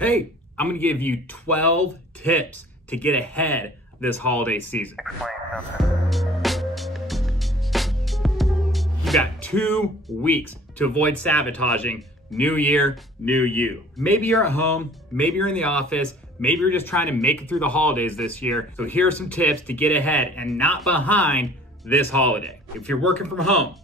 Hey, I'm gonna give you 12 tips to get ahead this holiday season. You got 2 weeks to avoid sabotaging New Year, New You. Maybe you're at home, maybe you're in the office, maybe you're just trying to make it through the holidays this year. So here are some tips to get ahead and not behind this holiday. If you're working from home,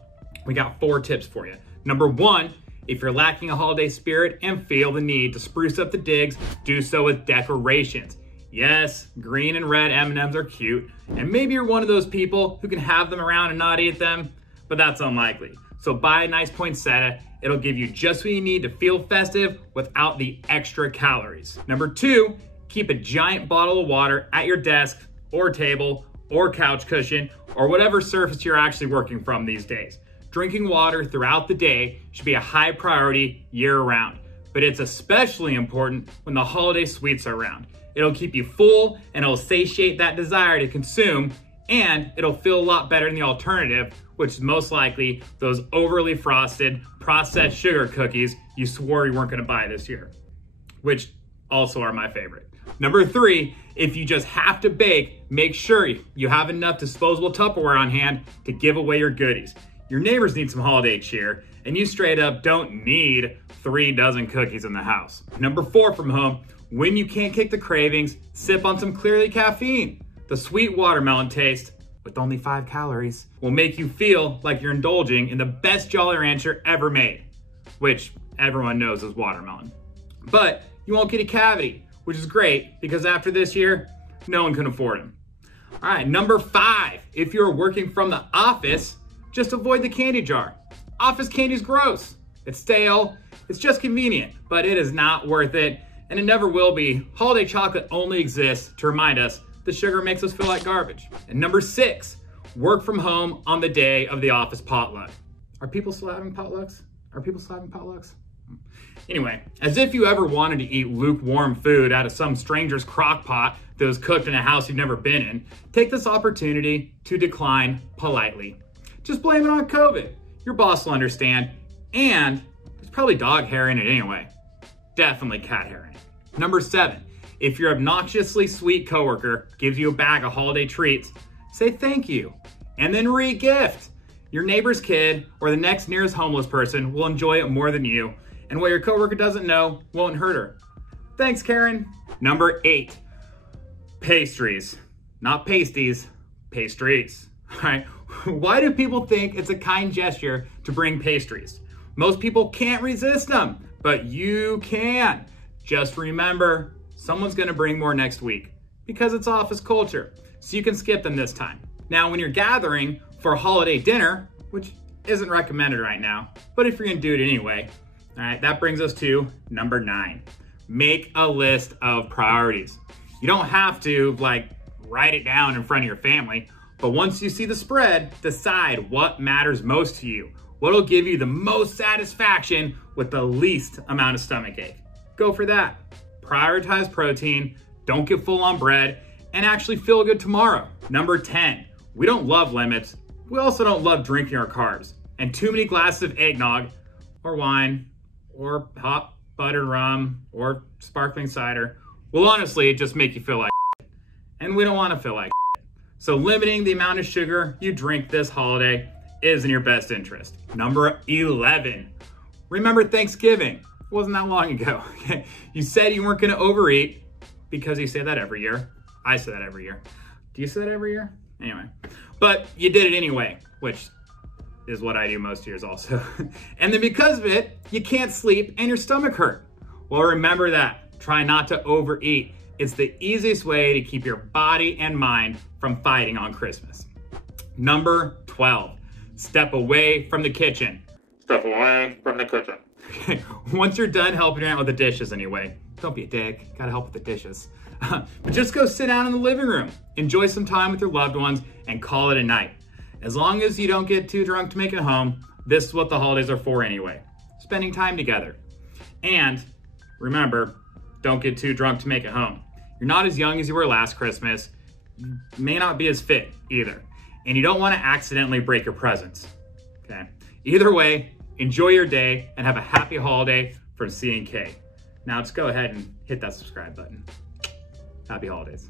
we got 4 tips for you. Number 1, if you're lacking a holiday spirit and feel the need to spruce up the digs, do so with decorations. Yes, green and red M&Ms are cute, and maybe you're one of those people who can have them around and not eat them, but that's unlikely. So buy a nice poinsettia. It'll give you just what you need to feel festive without the extra calories. Number 2, keep a giant bottle of water at your desk or table or couch cushion or whatever surface you're actually working from these days. Drinking water throughout the day should be a high priority year-round, but it's especially important when the holiday sweets are around. It'll keep you full and it'll satiate that desire to consume, and it'll feel a lot better than the alternative, which is most likely those overly frosted processed sugar cookies you swore you weren't gonna buy this year, which also are my favorite. Number 3, if you just have to bake, make sure you have enough disposable Tupperware on hand to give away your goodies. Your neighbors need some holiday cheer, and you straight up don't need 3 dozen cookies in the house. Number 4 from home, when you can't kick the cravings, sip on some Clearly caffeine. The sweet watermelon taste, with only 5 calories, will make you feel like you're indulging in the best Jolly Rancher ever made, which everyone knows is watermelon. But you won't get a cavity, which is great because after this year, no one can afford them. All right, number 5, if you're working from the office, just avoid the candy jar. Office candy's gross. It's stale, it's just convenient, but it is not worth it, and it never will be. Holiday chocolate only exists to remind us the sugar makes us feel like garbage. And number 6, work from home on the day of the office potluck. Are people still having potlucks? Anyway, as if you ever wanted to eat lukewarm food out of some stranger's crock pot that was cooked in a house you've never been in, take this opportunity to decline politely. Just blame it on COVID. Your boss will understand, and there's probably dog hair in it anyway. Definitely cat hair in it. Number 7, if your obnoxiously sweet coworker gives you a bag of holiday treats, say thank you, and then re-gift. Your neighbor's kid or the next nearest homeless person will enjoy it more than you, and what your coworker doesn't know won't hurt her. Thanks, Karen. Number 8, pastries. Not pasties, pastries. All right. Why do people think it's a kind gesture to bring pastries? Most people can't resist them, but you can. Just remember, someone's gonna bring more next week because it's office culture, so you can skip them this time. Now, when you're gathering for a holiday dinner, which isn't recommended right now, but if you're gonna do it anyway, all right, that brings us to number 9. Make a list of priorities. You don't have to write it down in front of your family, but once you see the spread, decide what matters most to you. What'll give you the most satisfaction with the least amount of stomachache. Go for that. Prioritize protein, don't get full on bread, and actually feel good tomorrow. Number 10, we don't love limits. We also don't love drinking our carbs. And too many glasses of eggnog, or wine, or hot buttered rum, or sparkling cider will honestly just make you feel like and we don't want to feel like so limiting the amount of sugar you drink this holiday is in your best interest. Number 11, remember Thanksgiving. It wasn't that long ago. You said you weren't gonna overeat because you say that every year. I say that every year. Do you say that every year? Anyway, but you did it anyway, which is what I do most years also. And then because of it, you can't sleep and your stomach hurt. Well, remember that. Try not to overeat. It's the easiest way to keep your body and mind from fighting on Christmas. Number 12, step away from the kitchen. Step away from the kitchen. Once you're done helping your aunt with the dishes anyway. Don't be a dick, gotta help with the dishes. But just go sit down in the living room, enjoy some time with your loved ones, and call it a night. As long as you don't get too drunk to make it home, this is what the holidays are for anyway. Spending time together. And remember, don't get too drunk to make it home. You're not as young as you were last Christmas. You may not be as fit either. And you don't want to accidentally break your presents. Okay? Either way, enjoy your day and have a happy holiday from C&K. Now just go ahead and hit that subscribe button. Happy holidays.